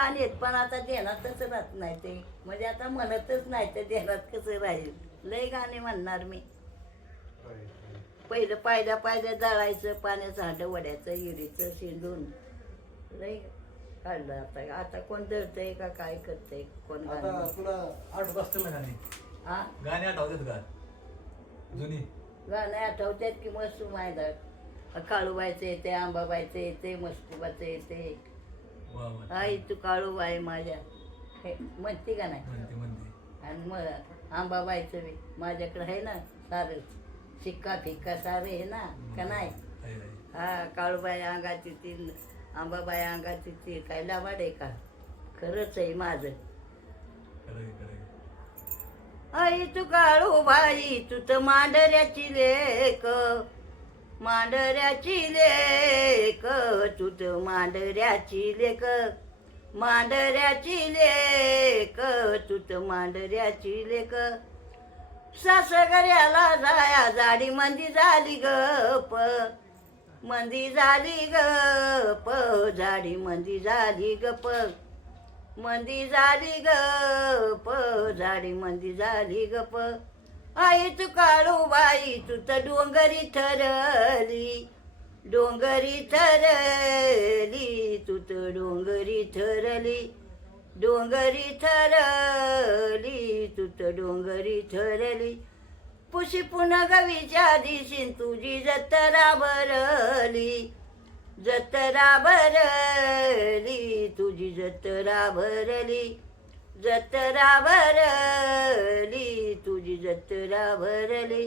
गाणी आहेत पण आता ध्यानातच राहत नाही ते, म्हणजे आता म्हणतच नाही ते ध्यानात कसं राहील. लय गाणे म्हणणार मी. पहिलं पायद्या जळायचं, पाण्याचं हांड वड्याचं हिरीचं शिंदून लय काढलं. आता कोण धरतंय का काय करतंय कोण आता गाणं. तुला आठवत असतील ना गाणी? हा गाणी आठवतात का जुनी? गाणं आठवतात की मस्त मायदा. काळूबाईचं येते, आंबाबाईचं येते, मस्कुबाचं येते. वा वा. आई तू काळूबाई माझ्या हे म्हणते का नाही. म्हणते म्हणते. आणि मग आंबाबाईचं बी माझ्याकडे आहे ना सारं, शिक्का फिक्का सारे आहे ना का नाही. आहे, आहे. हा काळूबाई अंगाची ती, आंबाबाई अंगाची ती, काय लावाड आहे का. खरंच आहे माझं. खरं आहे, खरं आहे. आई तू काळूबाई तू तर मांडऱ्याची लेक, मांडऱ्याची लेक, तू तर मांडऱ्याची लेक, मांडऱ्याची लेक, तू तर मांडऱ्याची लेक. सासगऱ्याला जाया जाडी मंदी झाली गप, मंदी झाली गप, जाडी मंदी झाली गप, मंदी झाली गप, जाडी मंदी झाली गप. आई तू काळूबाई तू तर डोंगरी ठरली, डोंगरी ठरली, तू तर डोंगरी ठरली, डोंगरी ठरली, तू तर डोंगरी ठरली. पुशी पुन्हा गवीच्या दिवशी तुझी जत्रा भरली, जत्रा भरली, तुझी जत्रा भरली, जत्रा भरली, तुझी जत्रा भरली.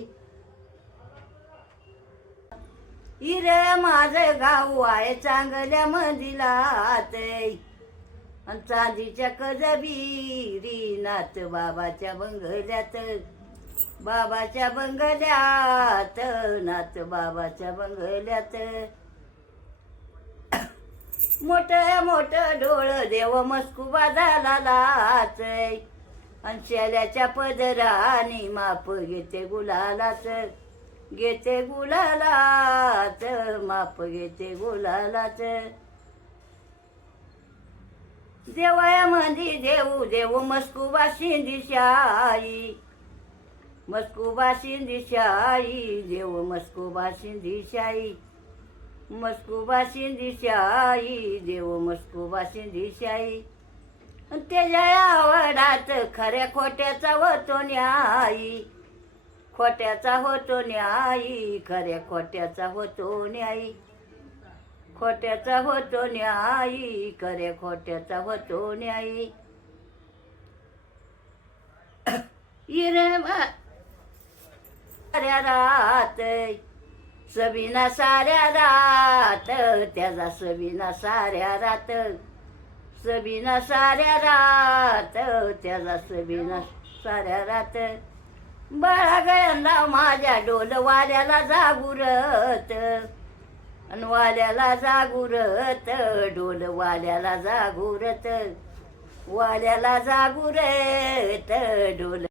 हिरे माझं गाव आहे चांगल्या मंदिरात, आणि चांदीच्या कजबिरी नाथ बाबाच्या बंगल्यात, बाबाच्या बंगल्यात, नाथ बाबाच्या बंगल्यात. मोठं डोळ देव मस्कुबा झाला लाच, आणि शेल्याच्या पदराने माप घेते गुलालाच, घेते गुलालाच, माप घेते गुलालाच. देवयामध्ये देऊ देऊ मस्कुबा शिंदीशाई, मस्कुबा शिंदीशाई, देव मस्कुबा शिंदीशाई, मस्कुबा शिंदीशाई, देव मस्कुबा शिंदीशाई. त्याच्या आवडात खऱ्या खोट्याचा होतो न्यायी, खोट्याचा होतो न्यायी, खऱ्या खोट्याचा होतो न्यायी, खोट्याचा होतो न्यायी, खऱ्या खोट्याचा होतो न्यायी. साऱ्या रात सबीना साऱ्या रात, त्याचा सबीना साऱ्या रात, सबीना साऱ्या रात, त्याचा सबीना साऱ्या रात. बाळा गळ्यांना माझ्या डोल वाऱ्याला जागुरत, आणि वाल्याला जागुरत, डोल वाल्याला जागुरत, वाल्याला जागुरत, डोल